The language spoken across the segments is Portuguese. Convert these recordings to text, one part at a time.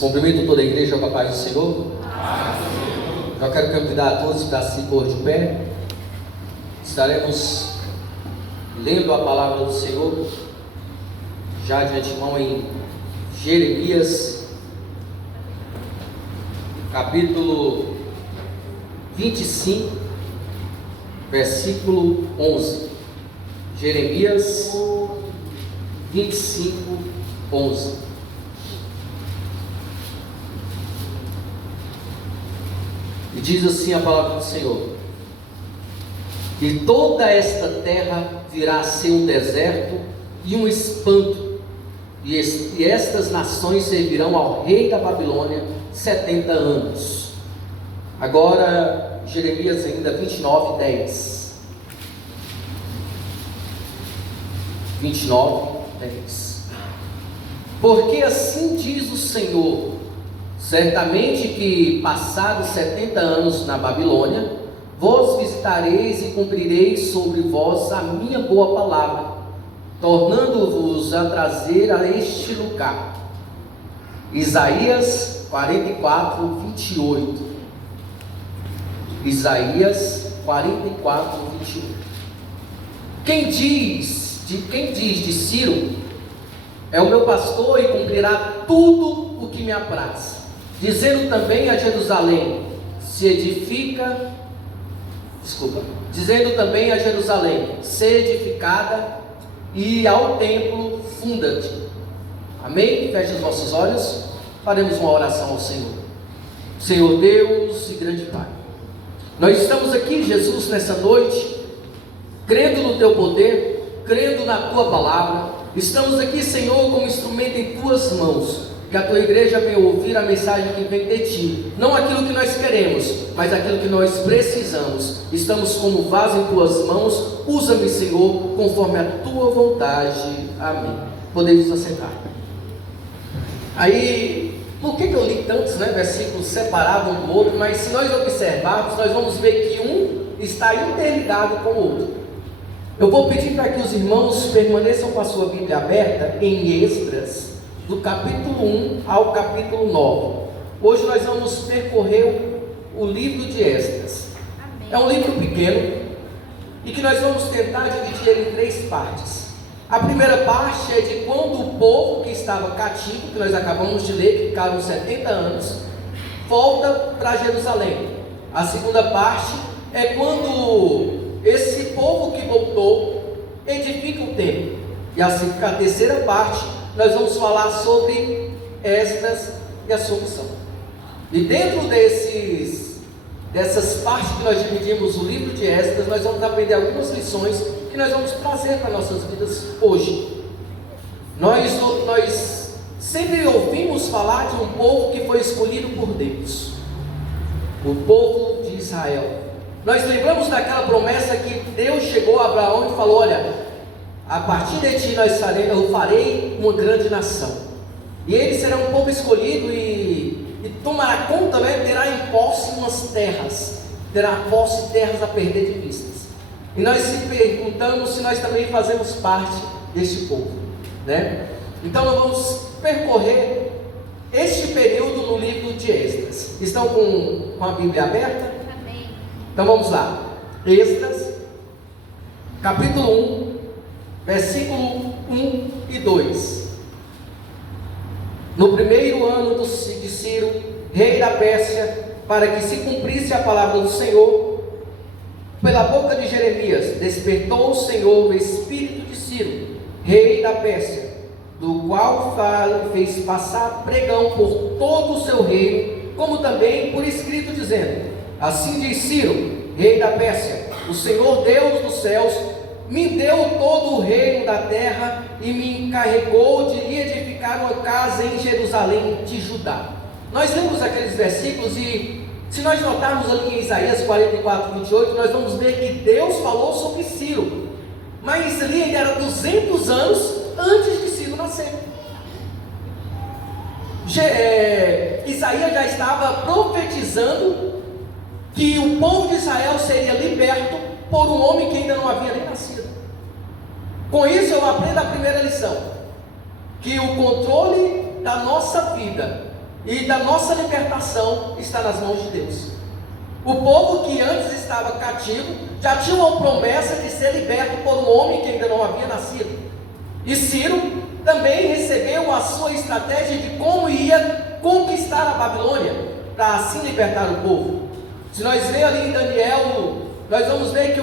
Cumprimento toda a igreja com a paz do Senhor. Já quero convidar a todos para se pôr de pé. Estaremos lendo a palavra do Senhor já de antemão em Jeremias, capítulo 25, versículo 11. Jeremias 25, 11. E diz assim a palavra do Senhor: e toda esta terra virá a ser um deserto e um espanto, e estas nações servirão ao rei da Babilônia 70 anos. Agora, Jeremias ainda 29, 10. 29, 10. Porque assim diz o Senhor: certamente que, passados 70 anos na Babilônia, vos visitareis e cumprireis sobre vós a minha boa palavra, tornando-vos a trazer a este lugar. Isaías 44, 28. Isaías 44, 28. Quem diz de Ciro: é o meu pastor e cumprirá tudo o que me apraz. Dizendo também a Jerusalém: dizendo também a Jerusalém: se edificada, e ao templo funda-te. Amém? Feche os nossos olhos, faremos uma oração ao Senhor. Senhor Deus e grande Pai, nós estamos aqui, Jesus, nessa noite, crendo no Teu poder, crendo na Tua palavra. Estamos aqui, Senhor, como instrumento em Tuas mãos. Que a Tua igreja venha ouvir a mensagem que vem de Ti, não aquilo que nós queremos, mas aquilo que nós precisamos. Estamos como vaso em Tuas mãos. Usa-me, Senhor, conforme a Tua vontade. Amém. Podemos nos assentar. Aí, por que eu li tantos versículos separados um do outro? Mas se nós observarmos, nós vamos ver que um está interligado com o outro. Eu vou pedir para que os irmãos permaneçam com a sua Bíblia aberta em Esdras, do capítulo 1 ao capítulo 9. Hoje nós vamos percorrer o livro de Esdras. Amém. É um livro pequeno e que nós vamos tentar dividir ele em 3 partes. A primeira parte é de quando o povo que estava cativo, que nós acabamos de ler, que ficaram 70 anos, volta para Jerusalém. A segunda parte é quando esse povo que voltou edifica o templo. E assim, a terceira parte, nós vamos falar sobre Esdras e a sua missão. E dentro dessas partes que nós dividimos o livro de Esdras, nós vamos aprender algumas lições que nós vamos trazer para nossas vidas hoje. Nós sempre ouvimos falar de um povo que foi escolhido por Deus, o povo de Israel. Nós lembramos daquela promessa que Deus chegou a Abraão e falou: olha, a partir de ti eu farei uma grande nação, e ele será um povo escolhido e tomará conta, terá em posse umas terras, terá posse terras a perder de vistas. E nós se perguntamos se nós também fazemos parte deste povo, Então nós vamos percorrer este período no livro de Esdras. Estão com a Bíblia aberta? Amém. Então vamos lá. Esdras, capítulo 1, versículo 1 e 2. No primeiro ano de Ciro, rei da Pérsia, para que se cumprisse a palavra do Senhor, pela boca de Jeremias, despertou o Senhor o espírito de Ciro, rei da Pérsia, do qual fez passar pregão por todo o seu reino, como também por escrito, dizendo: assim diz Ciro, rei da Pérsia: o Senhor Deus dos céus me deu todo o reino da terra e me encarregou de lhe edificar uma casa em Jerusalém de Judá. Nós lemos aqueles versículos e, se nós notarmos ali em Isaías 44, 28, nós vamos ver que Deus falou sobre Ciro, mas ali ainda era 200 anos antes de Ciro nascer. Isaías já estava profetizando que o povo de Israel seria liberto por um homem que ainda não havia nem nascido. Com isso eu aprendo a primeira lição: que o controle da nossa vida e da nossa libertação está nas mãos de Deus. O povo que antes estava cativo já tinha uma promessa de ser liberto por um homem que ainda não havia nascido. E Ciro também recebeu a sua estratégia de como ia conquistar a Babilônia, para assim libertar o povo. Se nós vermos ali em Daniel, nós vamos ver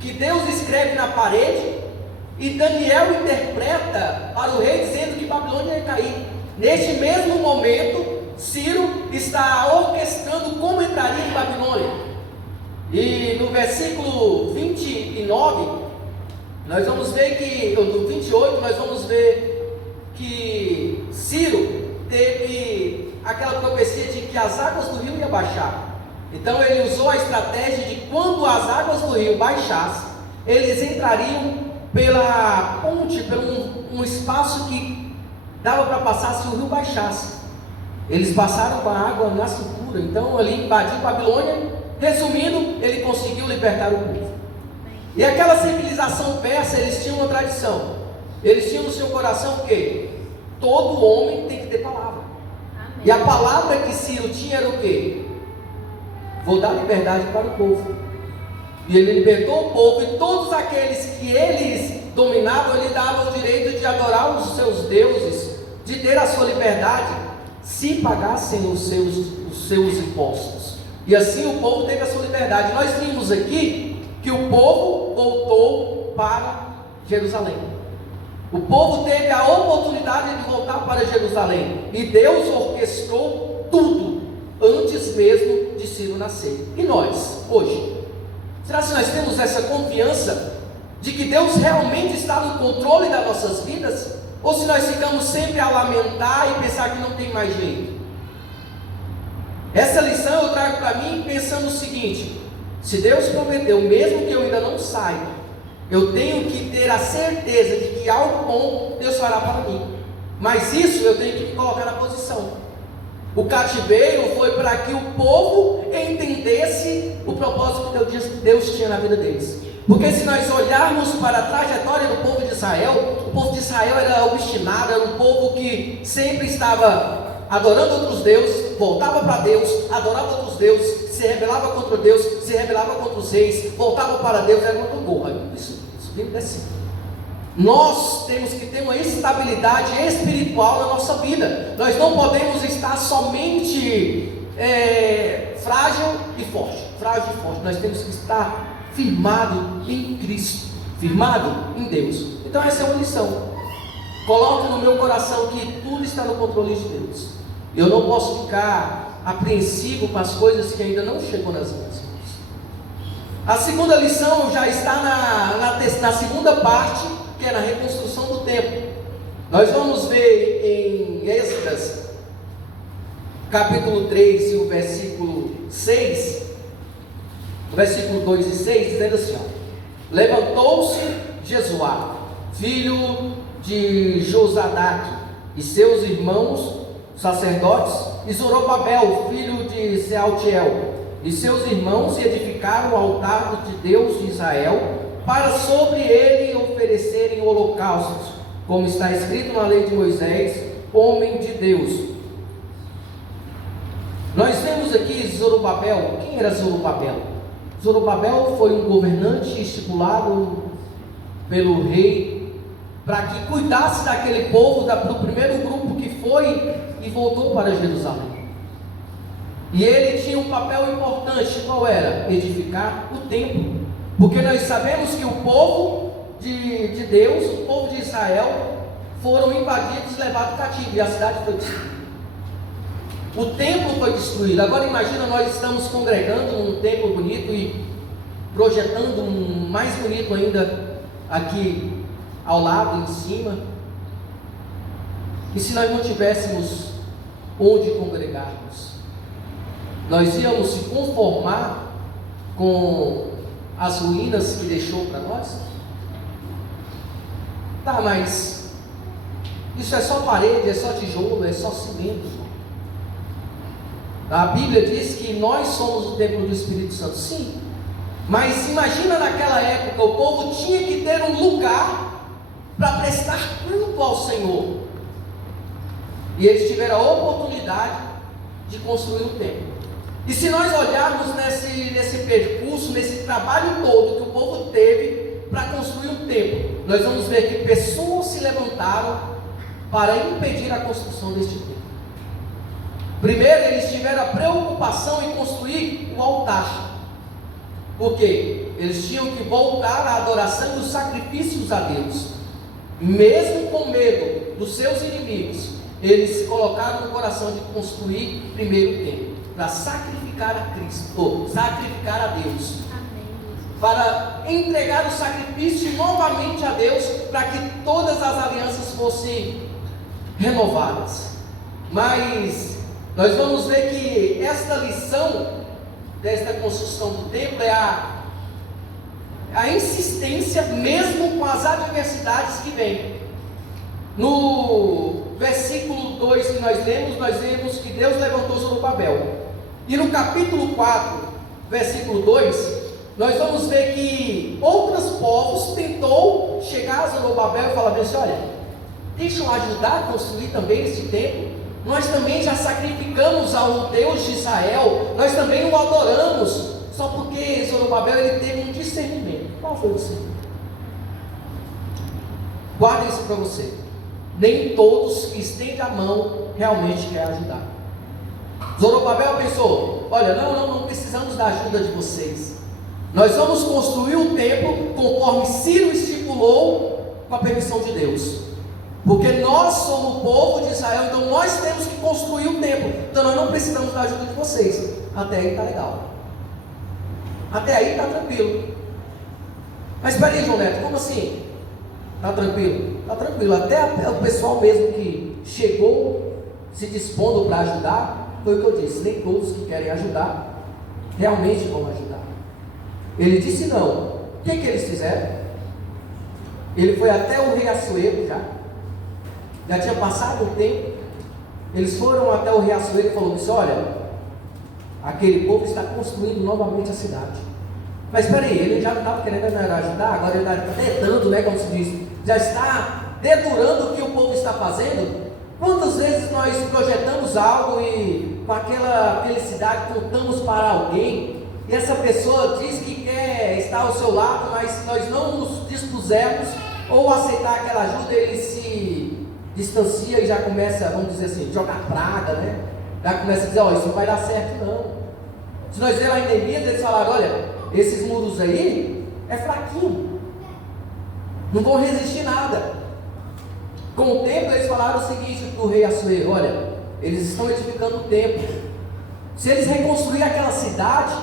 que Deus escreve na parede, e Daniel interpreta para o rei dizendo que Babilônia ia cair. Neste mesmo momento, Ciro está orquestrando como entraria em Babilônia. E no versículo 29, nós vamos ver que, no 28, nós vamos ver que Ciro teve aquela profecia de que as águas do rio iam baixar. Então ele usou a estratégia de quando as águas do rio baixassem, eles entrariam pela ponte, por um espaço que dava para passar se o rio baixasse. Eles passaram com a água na cintura, então ali invadiu Babilônia. Resumindo, ele conseguiu libertar o povo. E aquela civilização persa, eles tinham uma tradição. Eles tinham no seu coração o quê? Todo homem tem que ter palavra. Amém. E a palavra que Ciro tinha era o quê? Vou dar liberdade para o povo. E ele libertou o povo, e todos aqueles que eles dominavam, ele dava o direito de adorar os seus deuses, de ter a sua liberdade, se pagassem os seus impostos. E assim o povo teve a sua liberdade. Nós vimos aqui que o povo voltou para Jerusalém. O povo teve a oportunidade de voltar para Jerusalém, e Deus orquestrou tudo antes mesmo de Ciro nascer. E nós, hoje, será que nós temos essa confiança de que Deus realmente está no controle das nossas vidas? Ou se nós ficamos sempre a lamentar e pensar que não tem mais jeito? Essa lição eu trago para mim pensando o seguinte: se Deus prometeu, mesmo que eu ainda não saiba, eu tenho que ter a certeza de que algo bom Deus fará para mim. Mas isso eu tenho que me colocar na posição. O cativeiro foi para que o povo entendesse o propósito que Deus tinha na vida deles. Porque se nós olharmos para a trajetória do povo de Israel, o povo de Israel era obstinado, era um povo que sempre estava adorando outros deuses, voltava para Deus, adorava outros deuses, se rebelava contra Deus, se rebelava contra os reis, voltava para Deus, era uma gangorra. Isso subindo assim. Nós temos que ter uma estabilidade espiritual na nossa vida. Nós não podemos estar somente frágil e forte. Nós temos que estar firmado em Cristo, firmado em Deus. Então essa é uma lição. Coloque no meu coração que tudo está no controle de Deus. Eu não posso ficar apreensivo com as coisas que ainda não chegou nas minhas mãos. A segunda lição já está na segunda parte, que é na reconstrução do templo. Nós vamos ver em Esdras, capítulo 3 e o versículo 6, o versículo 2 e 6, dizendo assim: levantou-se Jesuá, filho de Josadaque, e seus irmãos sacerdotes, e Zorobabel, filho de Sealtiel, e seus irmãos, e edificaram o altar de Deus de Israel, para sobre ele oferecerem holocaustos, como está escrito na lei de Moisés, homem de Deus. Nós vemos aqui Zorobabel. Quem era Zorobabel? Zorobabel foi um governante estipulado pelo rei para que cuidasse daquele povo, do primeiro grupo que foi e voltou para Jerusalém. E ele tinha um papel importante. Qual era? Edificar o templo. Porque nós sabemos que o povo de Deus, o povo de Israel, foram invadidos e levados cativo, e a cidade foi destruída. O templo foi destruído. Agora imagina, nós estamos congregando num templo bonito e projetando um mais bonito ainda aqui ao lado, em cima. E se nós não tivéssemos onde congregarmos, nós íamos se conformar com as ruínas que deixou para nós? Tá, mas isso é só parede, é só tijolo, é só cimento. A Bíblia diz que nós somos o templo do Espírito Santo, sim. Mas imagina, naquela época o povo tinha que ter um lugar para prestar culto ao Senhor. E eles tiveram a oportunidade de construir um templo. E se nós olharmos nesse percurso, nesse trabalho todo que o povo teve para construir um templo, nós vamos ver que pessoas se levantaram para impedir a construção deste templo. Primeiro, eles tiveram a preocupação em construir o altar. Por quê? Eles tinham que voltar à adoração e os sacrifícios a Deus. Mesmo com medo dos seus inimigos, eles se colocaram no coração de construir primeiro o templo, para sacrificar a Cristo, ou sacrificar a Deus. Para entregar o sacrifício novamente a Deus, para que todas as alianças fossem renovadas. Mas nós vamos ver que esta lição desta construção do templo é a insistência, mesmo com as adversidades que vêm. No versículo 2 que nós vemos que Deus levantou Zorobabel. E no capítulo 4, versículo 2, nós vamos ver que outros povos tentou chegar a Zorobabel e falar assim: olha, deixa eu ajudar a construir também este templo. Nós também já sacrificamos ao Deus de Israel, nós também o adoramos. Só porque Zorobabel ele teve um discernimento. Qual foi o discernimento? Guarda isso para você. Nem todos que estendem a mão realmente querem ajudar. Zorobabel pensou: olha, não precisamos da ajuda de vocês. Nós vamos construir o templo conforme Ciro estipulou, com a permissão de Deus. Porque nós somos o povo de Israel, então nós temos que construir o templo. Então nós não precisamos da ajuda de vocês. Até aí está legal. Até aí está tranquilo. Mas espera aí, João Neto, como assim? Está tranquilo? Está tranquilo. Até o pessoal mesmo que chegou se dispondo para ajudar, foi o que eu disse: nem todos que querem ajudar realmente vão ajudar. Ele disse não. O que eles fizeram? Ele foi até o rei Assuero já tinha passado um tempo. Eles foram até o rei Assuero e falou assim: olha, aquele povo está construindo novamente a cidade. Mas espera aí, ele já não estava querendo ajudar, agora ele está dedando, né, como se diz, já está dedurando o que o povo está fazendo. Quantas vezes nós projetamos algo e com aquela felicidade contamos para alguém, e essa pessoa diz que quer estar ao seu lado, mas se nós não nos dispusermos ou aceitar aquela ajuda, ele se distancia e já começa, vamos dizer assim, jogar praga, né? Já começa a dizer: ó, isso não vai dar certo não. Se nós ver lá em Neemias, eles falaram: olha, esses muros aí é fraquinho, não vão resistir nada. Com o tempo eles falaram o seguinte para o rei Assuero: olha, eles estão edificando o templo, se eles reconstruírem aquela cidade,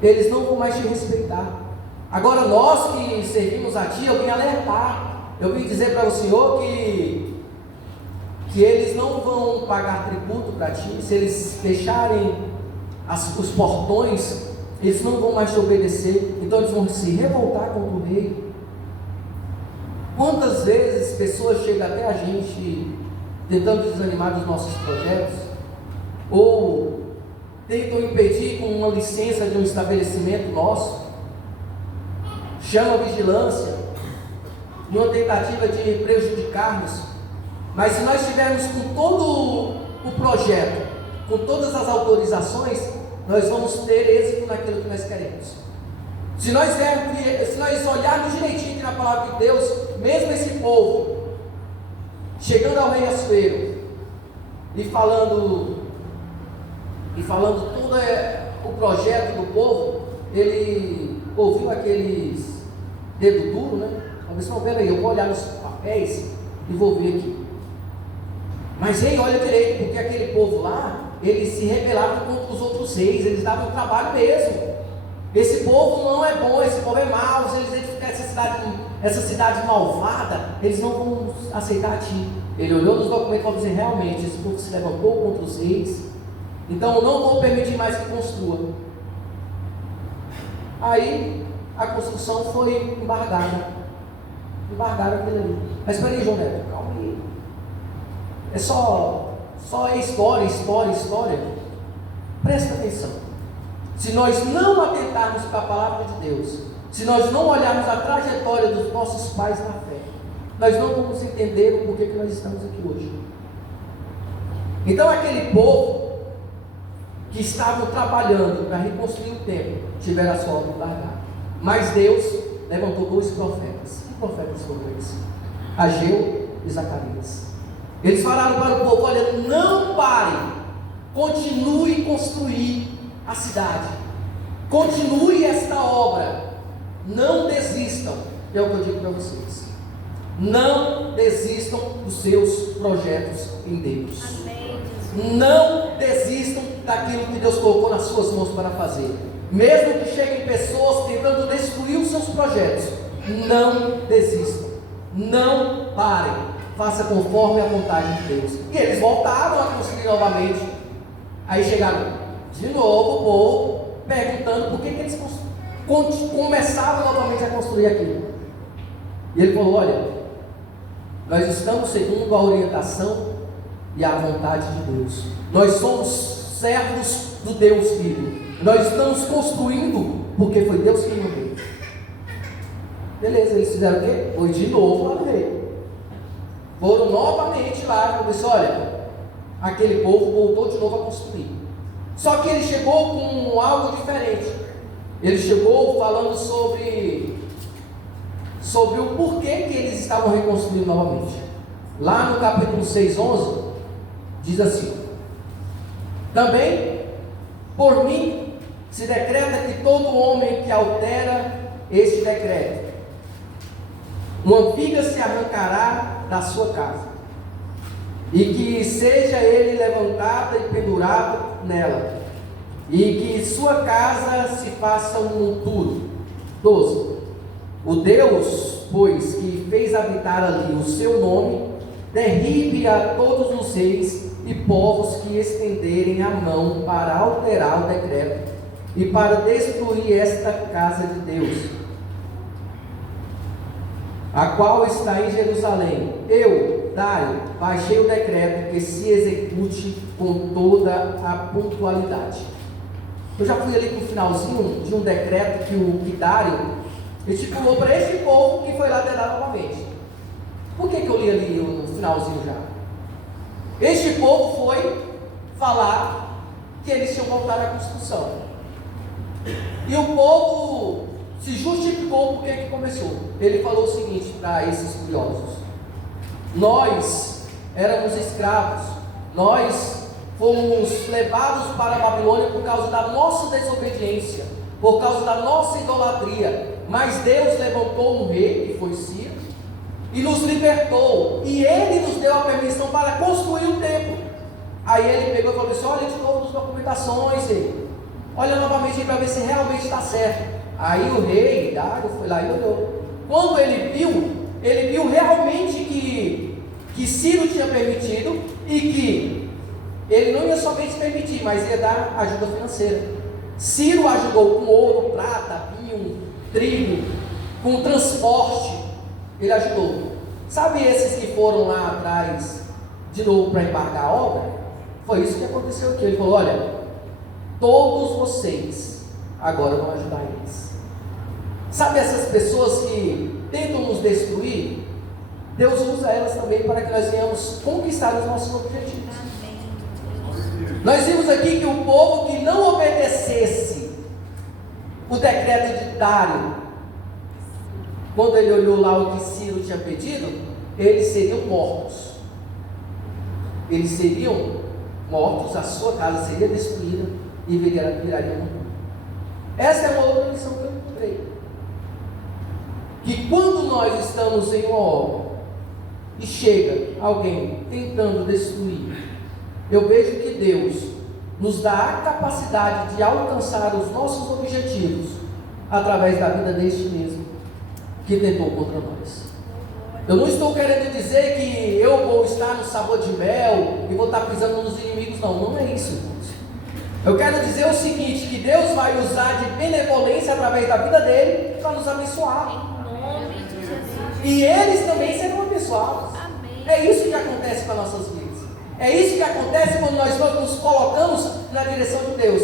eles não vão mais te respeitar. Agora nós que servimos a ti, eu vim alertar, eu vim dizer para o Senhor que eles não vão pagar tributo para ti. Se eles fecharem os portões, eles não vão mais te obedecer, então eles vão se revoltar contra o rei. Quantas vezes pessoas chegam até a gente tentando desanimar dos nossos projetos, ou tentam impedir com uma licença de um estabelecimento nosso, chama a vigilância, numa tentativa de prejudicar-nos. Mas se nós estivermos com todo o projeto, com todas as autorizações, nós vamos ter êxito naquilo que nós queremos. Se nós olharmos direitinho aqui na palavra de Deus, mesmo esse povo chegando ao rei Assuero e falando todo o projeto do povo, ele ouviu aqueles dedo duro, né? Falou: peraí, eu vou olhar nos papéis e vou ver aqui. Mas rei, olha direito, porque aquele povo lá, eles se rebelavam contra os outros reis, eles davam trabalho mesmo. Esse povo não é bom, esse povo é mau. Se eles edificarem essa cidade malvada, eles não vão aceitar a ti. Ele olhou nos documentos e falou assim: realmente, esse povo se levantou contra os reis, então eu não vou permitir mais que construa. Aí a construção foi embargada. Embargaram aquilo ali. Mas espera aí, João Neto, calma aí. É só história. Presta atenção. Se nós não atentarmos para a palavra de Deus, se nós não olharmos a trajetória dos nossos pais na fé, nós não vamos entender o porquê que nós estamos aqui hoje. Então aquele povo que estavam trabalhando para reconstruir o templo tiveram a sua obra largada. Mas Deus levantou 2 profetas. Que profetas foram eles? Ageu e Zacarias. Eles falaram para o povo: olha, não parem, continue a construir a cidade, continue esta obra, não desistam. É o que eu digo para vocês: não desistam dos seus projetos em Deus. Amém. Não desistam daquilo que Deus colocou nas suas mãos para fazer. Mesmo que cheguem pessoas tentando destruir os seus projetos, não desistam, não parem, faça conforme a vontade de Deus. E eles voltaram a construir novamente. Aí chegaram de novo o povo perguntando por que eles começavam novamente a construir aquilo. E ele falou: olha, nós estamos segundo a orientação e a vontade de Deus. Nós somos servos do Deus Filho. Nós estamos construindo porque foi Deus que mandou. Beleza, eles fizeram o quê? Foi de novo lá no rei. Foram novamente lá e disse: olha, aquele povo voltou de novo a construir. Só que ele chegou com algo diferente. Ele chegou falando sobre o porquê que eles estavam reconstruindo novamente. Lá no capítulo 6:11 diz assim: também por mim se decreta que todo homem que altera este decreto, uma viga se arrancará da sua casa, e que seja ele levantado e pendurado nela, e que sua casa se faça um monturo. 12. O Deus, pois, que fez habitar ali o seu nome, derribe a todos os reis e povos que estenderem a mão para alterar o decreto e para destruir esta casa de Deus, a qual está em Jerusalém. Eu, Dário, baixei o decreto que se execute com toda a pontualidade. Eu já fui ali para o finalzinho de um decreto que Dário estipulou para esse povo que foi laterado novamente. Por que eu li ali no finalzinho já? Este povo foi falar que eles tinham voltado à construção. E o povo se justificou por que começou. Ele falou o seguinte para esses curiosos: nós éramos escravos, nós fomos levados para a Babilônia por causa da nossa desobediência, por causa da nossa idolatria, mas Deus levantou um rei, que foi Ciro, e nos libertou, e ele nos deu a permissão para construir o templo. Aí ele pegou e falou assim: olha de novo as documentações, olha novamente para ver se realmente está certo. Aí o rei Dário foi lá e olhou. Quando ele viu realmente que Ciro tinha permitido, e que ele não ia somente permitir, mas ia dar ajuda financeira. Ciro ajudou com ouro, prata, vinho, trigo, com transporte. Ele ajudou. Sabe esses que foram lá atrás de novo para embargar a obra? Foi isso que aconteceu aqui. Ele falou: olha, todos vocês agora vão ajudar eles. Sabe essas pessoas que tentam nos destruir? Deus usa elas também para que nós venhamos conquistar os nossos objetivos. Nós vimos aqui que o povo que não obedecesse o decreto de Dário, quando ele olhou lá o que Ciro tinha pedido, eles seriam mortos. Eles seriam mortos, a sua casa seria destruída e viraria um mundo. Essa é uma outra lição que eu encontrei. Que quando nós estamos em uma obra e chega alguém tentando destruir, eu vejo que Deus nos dá a capacidade de alcançar os nossos objetivos através da vida deste mesmo que tentou contra nós. Eu não estou querendo dizer que eu vou estar no sabor de mel e vou estar pisando nos inimigos, não é isso, irmãos. Eu quero dizer o seguinte: que Deus vai usar de benevolência através da vida dele para nos abençoar. E eles também serão abençoados. É isso que acontece com as nossas vidas. É isso que acontece quando nós nos colocamos na direção de Deus.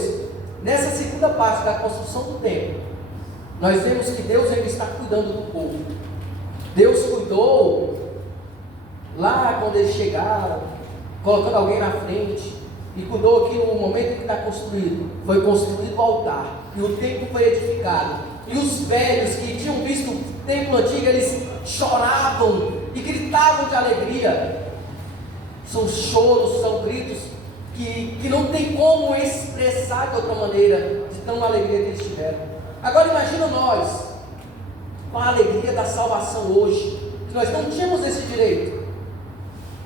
Nessa segunda parte da construção do templo, nós vemos que Deus ainda está cuidando do povo. Deus cuidou lá quando eles chegaram, colocando alguém na frente, e cuidou que no momento em que está construído, foi construído o altar, e o templo foi edificado, e os velhos que tinham visto o templo antigo, eles choravam e gritavam de alegria. São choros, são gritos que não tem como expressar de outra maneira, de tão alegria que eles tiveram. Agora imagina nós, com a alegria da salvação hoje, que nós não tínhamos esse direito,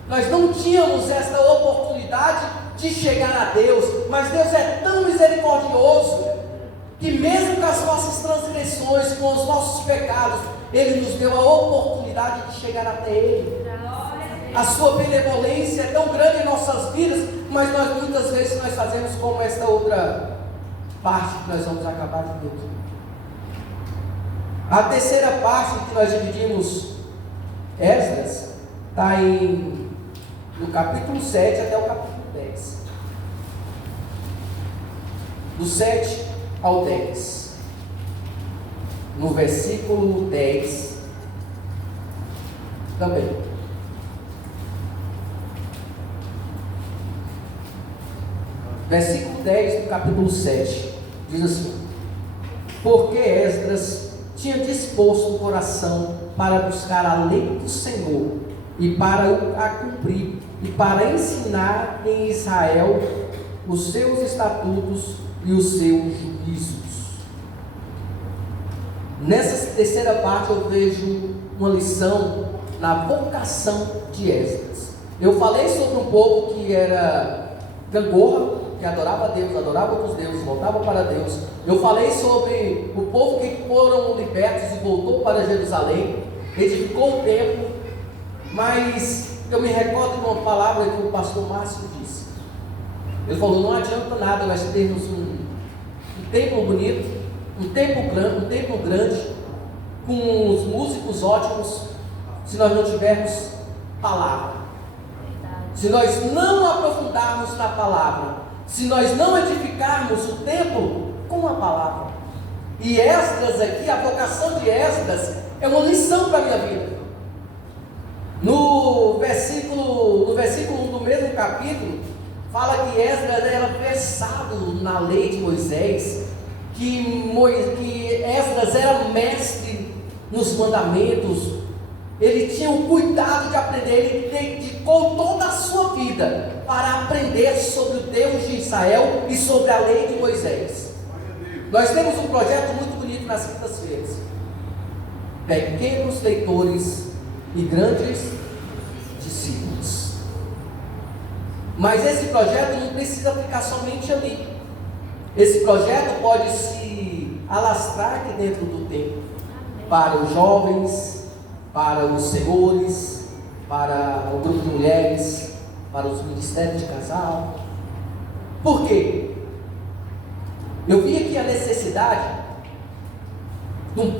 nós não tínhamos essa oportunidade de chegar a Deus, mas Deus é tão misericordioso, que mesmo com as nossas transgressões, com os nossos pecados, Ele nos deu a oportunidade de chegar até Ele. A sua benevolência é tão grande em nossas vidas, mas nós muitas vezes nós fazemos como esta outra parte que nós vamos acabar de ver. A terceira parte que nós dividimos Esdras está no capítulo 7 até o capítulo 10. Do 7 ao 10. No versículo 10 também. Versículo 10 do capítulo 7 diz assim: porque Esdras tinha disposto o coração para buscar a lei do Senhor e para a cumprir, e para ensinar em Israel os seus estatutos e os seus juízos. Nessa terceira parte eu vejo uma lição na vocação de Esdras. Eu falei sobre um povo que era gangorra, que adorava a Deus, adorava outros deuses, voltava para Deus. Eu falei sobre o povo que foram libertos e voltou para Jerusalém, edificou o templo, mas eu me recordo de uma palavra que o pastor Márcio disse. Ele falou: não adianta nada nós termos um templo bonito, um templo grande, com os músicos ótimos, se nós não tivermos palavra. Se nós não aprofundarmos na palavra, se nós não edificarmos o templo com a palavra. E Esdras aqui, a vocação de Esdras é uma lição para a minha vida. No versículo 1 do mesmo capítulo, fala que Esdras era versado na lei de Moisés, que Esdras era mestre nos mandamentos. Ele tinha o cuidado de aprender, ele dedicou toda a sua vida para aprender sobre o Deus de Israel e sobre a lei de Moisés. Nós temos um projeto muito bonito nas quintas-feiras: pequenos leitores e grandes discípulos. Mas esse projeto não precisa ficar somente ali. Esse projeto pode se alastrar aqui dentro do templo, para os jovens, para os senhores, para o grupo de mulheres, para os ministérios de casal. Por quê? Eu vi aqui a necessidade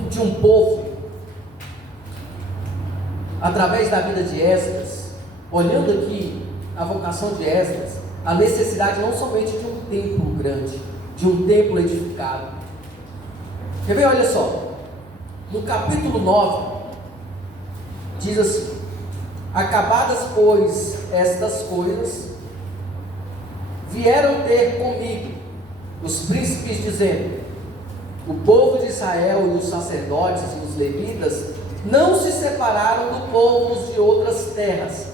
de um povo, através da vida de Esdras, olhando aqui a vocação de Esdras, a necessidade não somente de um templo grande, de um templo edificado. Quer ver? Olha só, no capítulo 9, diz assim: acabadas, pois, estas coisas, vieram ter comigo os príncipes, dizendo: o povo de Israel e os sacerdotes e os levitas não se separaram do povo de outras terras,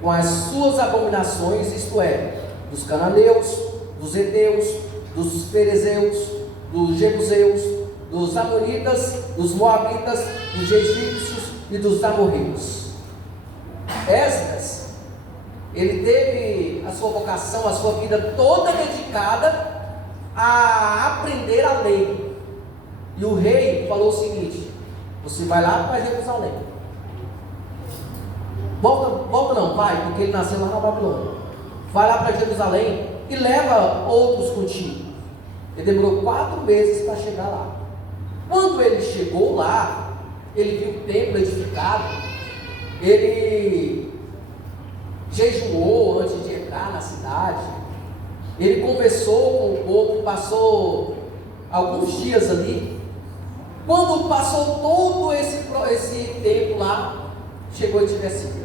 com as suas abominações, isto é, dos cananeus, dos heteus, dos ferezeus, dos jebuseus, dos amonitas, dos moabitas, dos egípcios e dos amorreus. Esdras, ele teve a sua vocação, a sua vida toda dedicada a aprender a lei. E o rei falou o seguinte: você vai lá para Jerusalém. Volta não, vai, porque ele nasceu lá na Babilônia. Vai lá para Jerusalém e leva outros contigo. Ele demorou 4 meses para chegar lá. Quando ele chegou lá, ele viu o templo edificado, ele jejuou antes de entrar na cidade, ele conversou com o povo, passou alguns dias ali. Quando passou todo esse tempo lá, chegou e disse assim: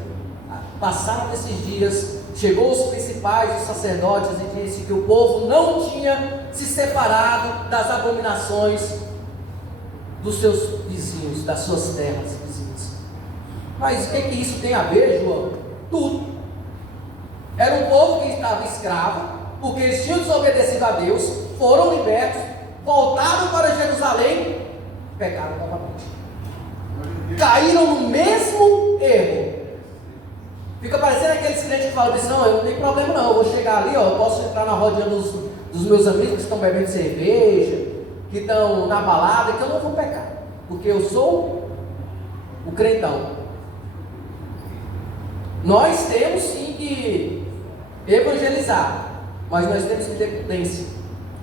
passaram esses dias, chegou os principais, os sacerdotes, e disse que o povo não tinha se separado das abominações dos seus vizinhos, das suas terras vizinhas. Mas o que isso tem a ver, João? Tudo. Era um povo que estava escravo, porque eles tinham desobedecido a Deus, foram libertos, voltaram para Jerusalém, pecaram novamente. Caíram no mesmo erro. Fica parecendo aqueles crentes que falam assim: não, eu não tenho problema não, eu vou chegar ali, eu posso entrar na rodinha dos meus amigos que estão bebendo cerveja, que estão na balada, que eu não vou pecar, porque eu sou o crentão. Nós temos sim que evangelizar, mas nós temos que ter prudência.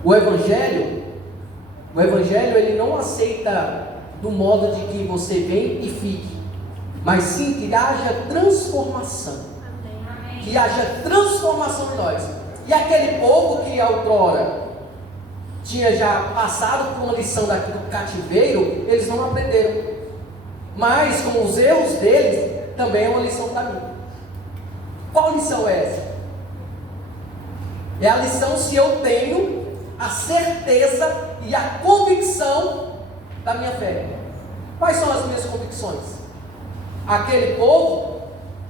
O evangelho ele não aceita do modo de que você vem e fique, mas sim que haja transformação. Que haja transformação em nós. E aquele povo que outrora tinha já passado por uma lição do cativeiro, eles não aprenderam. Mas com os erros deles, também é uma lição para mim. Qual lição é essa? É a lição se eu tenho a certeza e a convicção da minha fé. Quais são as minhas convicções? Aquele povo,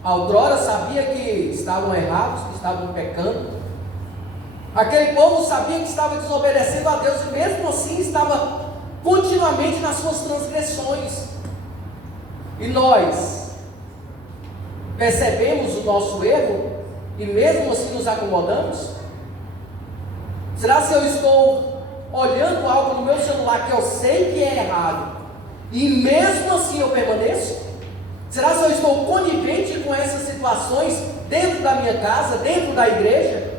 outrora, sabia que estavam errados, que estavam pecando. Aquele povo sabia que estava desobedecendo a Deus e mesmo assim estava continuamente nas suas transgressões. E nós percebemos o nosso erro e mesmo assim nos acomodamos? Será se eu estou olhando algo no meu celular que eu sei que é errado e mesmo assim eu permaneço? Será se eu estou conivente com essas situações dentro da minha casa, dentro da igreja?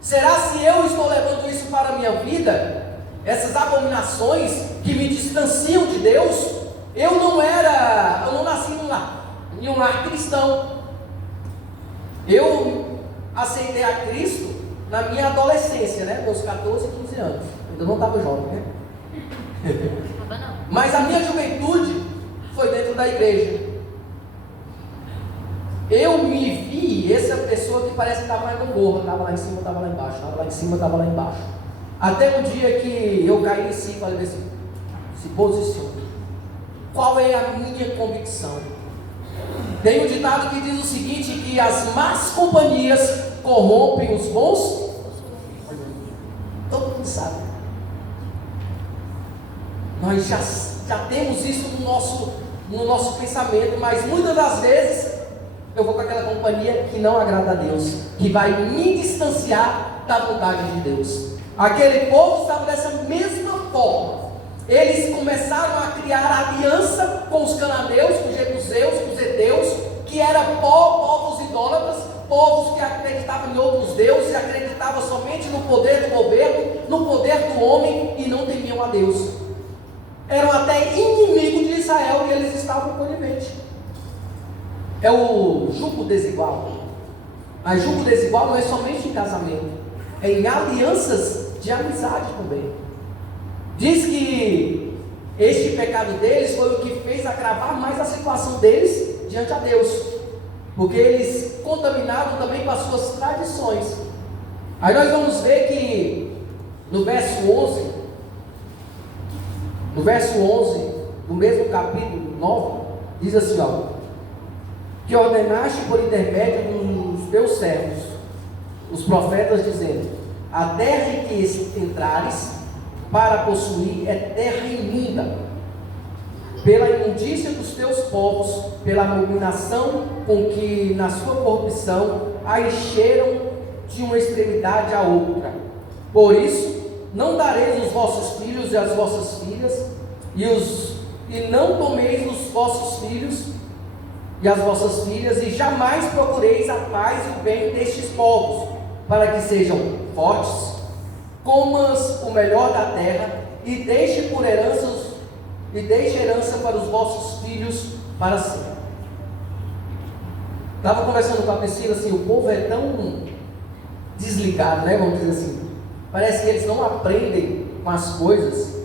Será se eu estou levando isso para a minha vida? Essas abominações que me distanciam de Deus? Eu não nasci em um lar cristão. Eu aceitei a Cristo na minha adolescência, né? Meus 14 e 15 anos. Ainda não estava jovem, né? Mas a minha juventude foi dentro da igreja. Eu me vi, essa pessoa que parece que estava lá em Gangorra, estava lá em cima, estava lá embaixo, estava lá em cima, estava lá embaixo. Até um dia que eu caí em si e falei assim: se posicione. Qual é a minha convicção? Tem um ditado que diz o seguinte: que as más companhias corrompem os bons. Todo mundo sabe. Nós já temos isso no nosso pensamento, mas muitas das vezes eu vou com aquela companhia que não agrada a Deus, que vai me distanciar da vontade de Deus. Aquele povo estava dessa mesma forma. Eles começaram a criar aliança com os cananeus, com os jebuseus, com os heteus, que eram povos idólatras, povos que acreditavam em outros deuses, acreditavam somente no poder do governo, no poder do homem e não temiam a Deus. Eram até inimigos de Israel e eles estavam coniventes. É o jugo desigual. Mas jugo desigual não é somente em casamento, é em alianças de amizade também. Diz que este pecado deles foi o que fez agravar mais a situação deles diante a Deus, porque eles contaminaram também com as suas tradições. Aí nós vamos ver que no verso 11 do mesmo capítulo 9, diz assim: que ordenaste por intermédio dos teus servos, os profetas, dizendo: a terra em que entrares para possuir é terra imunda, pela imundícia dos teus povos, pela abominação com que na sua corrupção a encheram de uma extremidade à outra. Por isso, não dareis os vossos filhos e as vossas filhas, e não tomeis os vossos filhos e as vossas filhas, e jamais procureis a paz e o bem destes povos, para que sejam fortes, comas o melhor da terra, e deixe herança para os vossos filhos para sempre. Estava conversando com a Priscila assim: o povo é tão desligado, né? Vamos dizer assim. Parece que eles não aprendem com as coisas.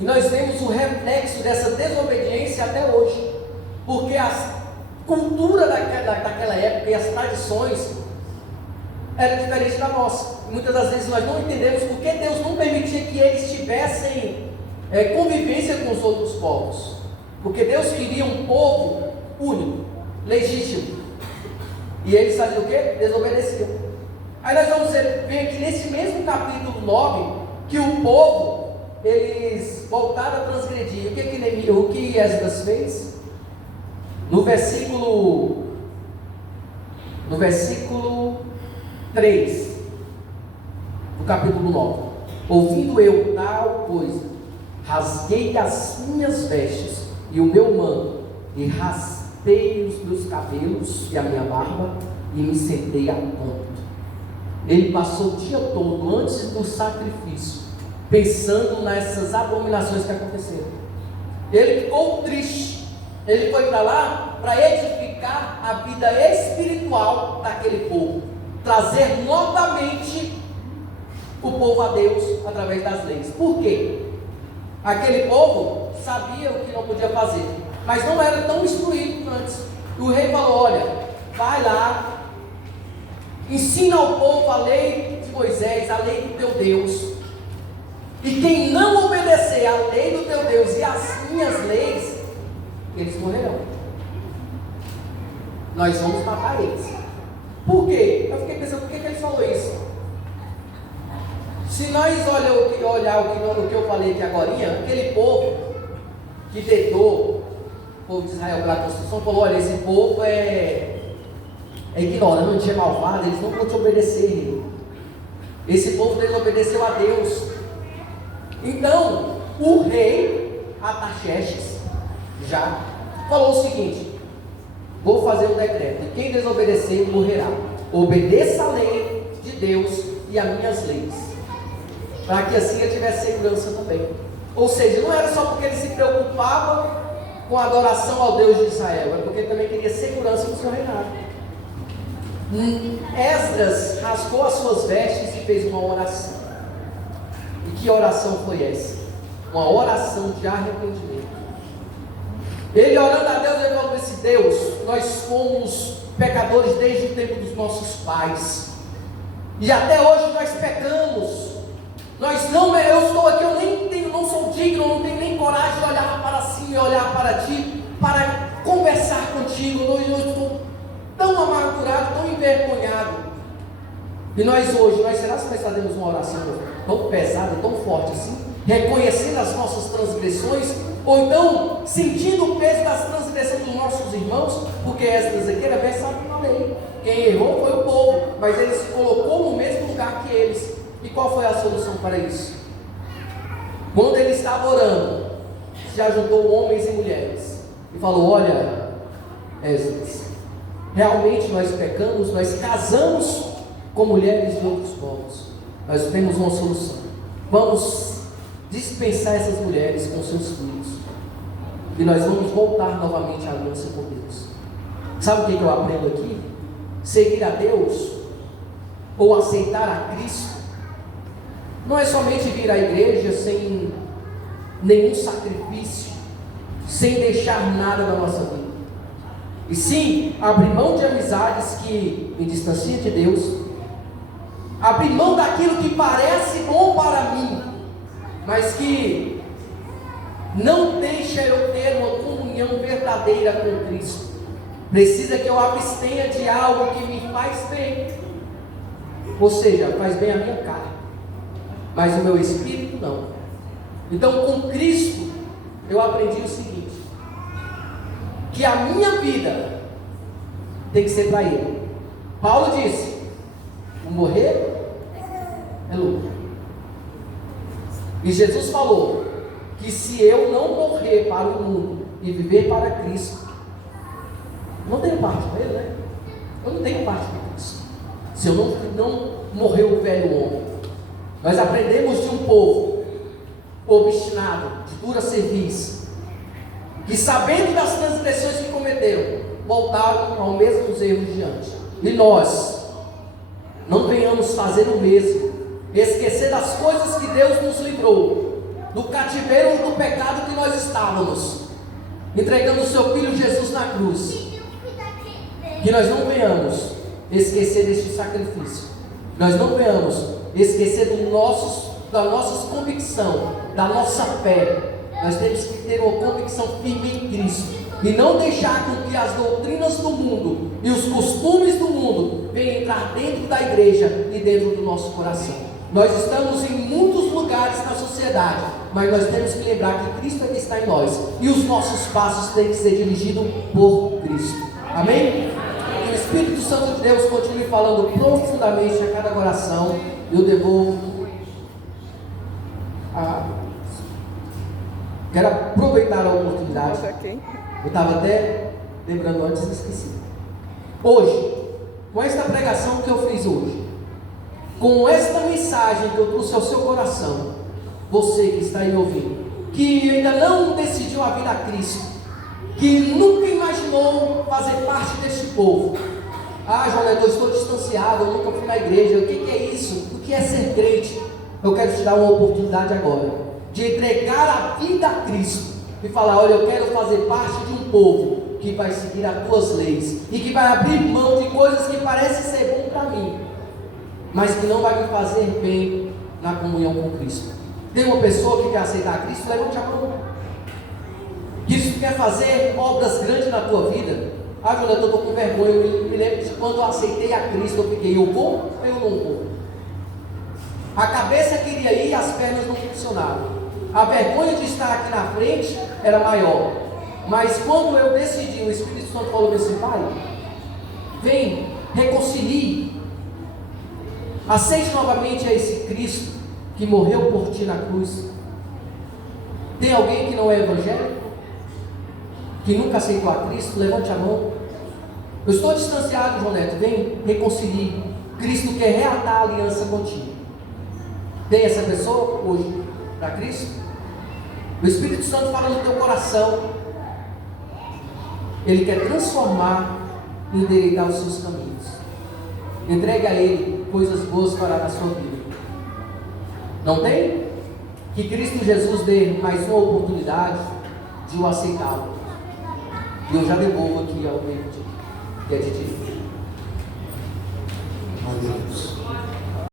E nós temos o reflexo dessa desobediência até hoje, porque a cultura daquela época e as tradições era diferente da nossa. Muitas das vezes nós não entendemos por que Deus não permitia que eles tivessem convivência com os outros povos. Porque Deus queria um povo único, legítimo. E eles faziam o quê? Desobedeciam. Aí nós vamos ver aqui nesse mesmo capítulo 9, que o povo, eles voltaram a transgredir. O que Esdras fez? No versículo 3, do capítulo 9. Ouvindo eu tal coisa, rasguei as minhas vestes e o meu manto, e raspei os meus cabelos e a minha barba, e me sentei a ponto. Ele passou o dia todo antes do sacrifício, pensando nessas abominações que aconteceram. Ele ficou triste. Ele foi para lá para edificar a vida espiritual daquele povo, trazer novamente o povo a Deus através das leis. Por quê? Aquele povo sabia o que não podia fazer, mas não era tão instruído antes. E o rei falou: olha, vai lá, ensina ao povo a lei de Moisés, a lei do teu Deus. E quem não obedecer à lei do teu Deus e às minhas leis, eles morrerão. Nós vamos matar eles. Por quê? Eu fiquei pensando, por que ele falou isso? Se nós olhar o que eu falei aqui agora, aquele povo que deitou o povo de Israel para a construção, falou: olha, esse povo é ignorante, é malvado, eles não vão te obedecer. Esse povo desobedeceu a Deus. Então, o rei Artaxerxes já falou o seguinte: vou fazer um decreto, e quem desobedecer morrerá. Obedeça a lei de Deus e as minhas leis, para que assim ele tivesse segurança também. Ou seja, não era só porque ele se preocupava com a adoração ao Deus de Israel, é porque ele também queria segurança no seu reinado. Esdras rasgou as suas vestes e fez uma oração. E que oração foi essa? Uma oração de arrependimento. Ele orando a Deus, ele falou assim: Deus, nós fomos pecadores desde o tempo dos nossos pais, e até hoje nós pecamos. Eu estou aqui, não sou digno, não tenho nem coragem de olhar para cima e olhar para ti, para conversar contigo. Eu estou tão amargurado, tão envergonhado. E será que nós fazemos uma oração tão pesada, tão forte assim, reconhecendo as nossas transgressões, ou então sentindo o peso das transgressões dos nossos irmãos? Porque Esdras aqui era versado na lei. Quem errou foi o povo, mas ele se colocou no mesmo lugar que eles. E qual foi a solução para isso? Quando ele estava orando, já juntou homens e mulheres e falou: olha, Esdras, realmente nós pecamos, nós casamos com mulheres de outros povos. Nós temos uma solução. Vamos dispensar essas mulheres com seus filhos, e nós vamos voltar novamente à aliança com Deus. Sabe o que eu aprendo aqui? Seguir a Deus, ou aceitar a Cristo, não é somente vir à igreja sem nenhum sacrifício, sem deixar nada da nossa vida, e sim abrir mão de amizades que me distanciam de Deus, abrir mão daquilo que parece bom para mim, mas que não deixa eu ter uma comunhão verdadeira com Cristo. Precisa que eu abstenha de algo que me faz bem, ou seja, faz bem a minha carne, mas o meu espírito não. Então, com Cristo, eu aprendi o seguinte: que a minha vida tem que ser para Ele. Paulo disse: o morrer é lucro. E Jesus falou que se eu não morrer para o mundo e viver para Cristo, não tenho parte com Ele, né? Eu não tenho parte com Cristo se eu não morrer o velho homem. Nós aprendemos de um povo obstinado, de dura cerviz, que sabendo das transgressões que cometeram, voltaram aos mesmos erros de antes. E nós não venhamos fazer o mesmo, esquecer das coisas que Deus nos livrou, do cativeiro do pecado que nós estávamos, entregando o seu Filho Jesus na cruz. Que nós não venhamos esquecer deste sacrifício nós não venhamos esquecer da nossa convicção, da nossa fé. Nós temos que ter uma convicção firme em Cristo e não deixar com que as doutrinas do mundo e os costumes do mundo venham entrar dentro da igreja e dentro do nosso coração. Nós estamos em muitos lugares na sociedade, mas nós temos que lembrar que Cristo é que está em nós e os nossos passos têm que ser dirigidos por Cristo. Amém? Que o Espírito Santo de Deus continue falando profundamente a cada coração. Eu devolvo quero aproveitar a oportunidade. Eu estava até lembrando antes e esqueci. Hoje, com esta pregação que eu fiz hoje, com esta mensagem que eu trouxe ao seu coração, você que está aí ouvindo, que ainda não decidiu a vida a Cristo, que nunca imaginou fazer parte deste povo. João Neto, eu estou distanciado, eu nunca fui na igreja. O que é isso? O que é ser crente? Eu quero te dar uma oportunidade agora de entregar a vida a Cristo e falar: olha, eu quero fazer parte de um povo que vai seguir as tuas leis e que vai abrir mão de coisas que parecem ser bom para mim, mas que não vai me fazer bem na comunhão com Cristo. Tem uma pessoa que quer aceitar Cristo? Levante a mão. Cristo quer fazer obras grandes na tua vida. Jonathan, eu estou com vergonha. Eu me lembro de quando eu aceitei a Cristo, eu fiquei: eu vou ou eu não vou? A cabeça queria ir e as pernas não funcionavam. A vergonha de estar aqui na frente era maior. Mas quando eu decidi, o Espírito Santo falou assim: pai, vem, reconcilie, aceite novamente a esse Cristo que morreu por ti na cruz. Tem alguém que não é evangélico? Que nunca aceitou a Cristo? Levante a mão. Eu estou distanciado, João Neto. Vem, reconcilie. Cristo quer reatar a aliança contigo. Tem essa pessoa hoje para Cristo? O Espírito Santo fala no teu coração. Ele quer transformar e endireitar os seus caminhos. Entregue a Ele coisas boas para a sua vida. Não tem? Que Cristo Jesus dê mais uma oportunidade de o aceitá-lo. E eu já devolvo aqui ao meio que é de Deus. Glória a Deus.